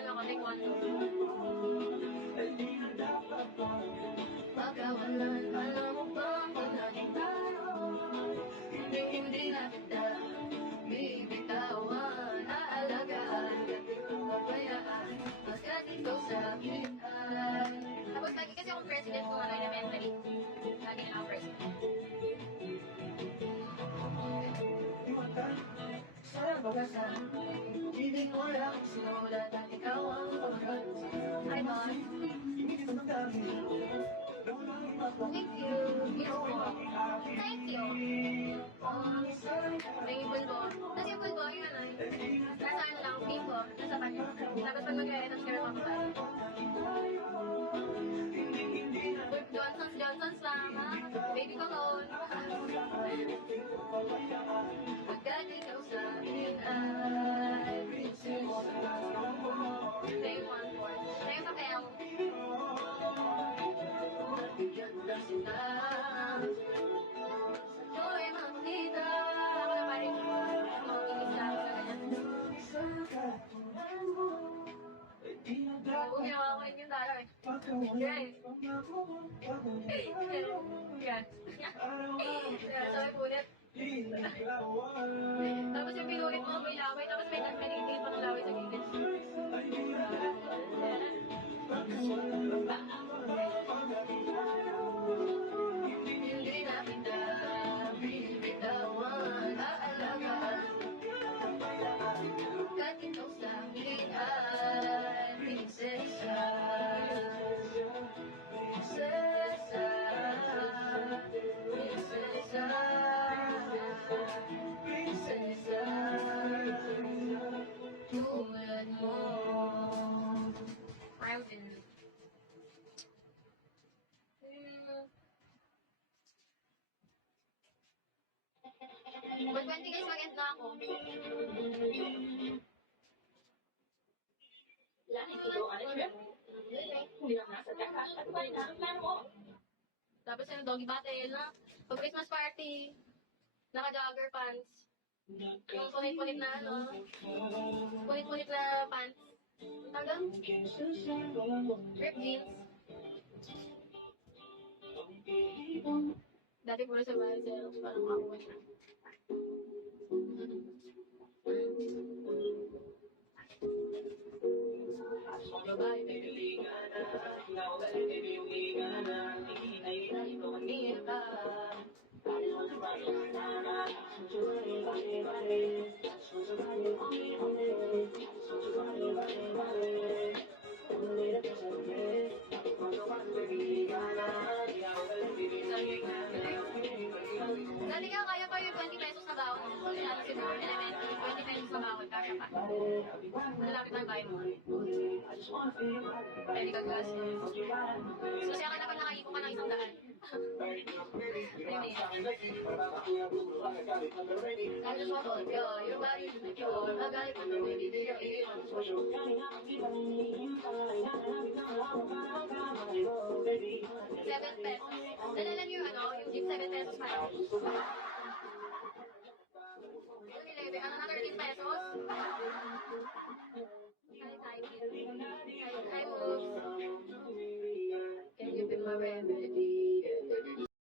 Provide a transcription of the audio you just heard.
ano ko, taekwondo. Pagkawalan, alam mo bang kung naging tayo? Hindi na kita bibitawan, aalagaan, pabayaan, pagkat ikaw sa akin ay... Tapos lagi kasi akong president ko ano, elementary. Lagi na akong president. Sa bagasan, ibig mo lang sinulat at ikaw ang pagkat. Hi, Don. Thank you. Thank you. May bulbo. Tapos yung bulbo, yun ano, nasa ano lang, bimbo, nasa panyo. Tapos pag mag-edit ang share ko pa. Johnson's lang, ha? Baby ko noon. Pagkat ikaw sa akin ay princess. Day 1-4. Day papel. Bigyan mo lang sila. Sa joy makita. Ako na parin mo. Makikinig sa ako sa ganyan. Oo, ginawa ko rin yung dalo eh. Yan. Yan. Sabi punit. Tapos yung pinulit mo may laway, tapos may nagpanitigil pa ng laway sa gilid. Hindi na kita bibitawan, aalagaan. Kat ikaw sa akin ay prinsesa. Prinsesa. Prinsesa. Prinsesa. Tulad mo. Marvin. Mag-20 guys, mag-end na ako. Tapos yung doggy battle na. Pag Christmas party, naka-jogger pants. Yung punit-punit na ano. Punit-punit na pants. Hanggang? Rip jeans. Dati puro sa bahay sa'yo. Parang ako na. Babae, pagalingan na. Ikaw ba, baby, umingan na. Hinay na ikaw ang nila. Dati nga kaya pa yung 20 pesos na bawat. Ano siguro, elementary, 20 pesos na bawat. Kasya pa. Malapit na bahay mo. Pwede ka gas. So, siya ka na pag nakaiko ka ng 100. I just want to enjoy your body to the cure. Magalit ko na baby, di ka iiwan. $7 pesos. Dalalan yung ano, yung jeep 7 pesos pa. Ano na 13 pesos? Hi, moves. Can you be my remedy?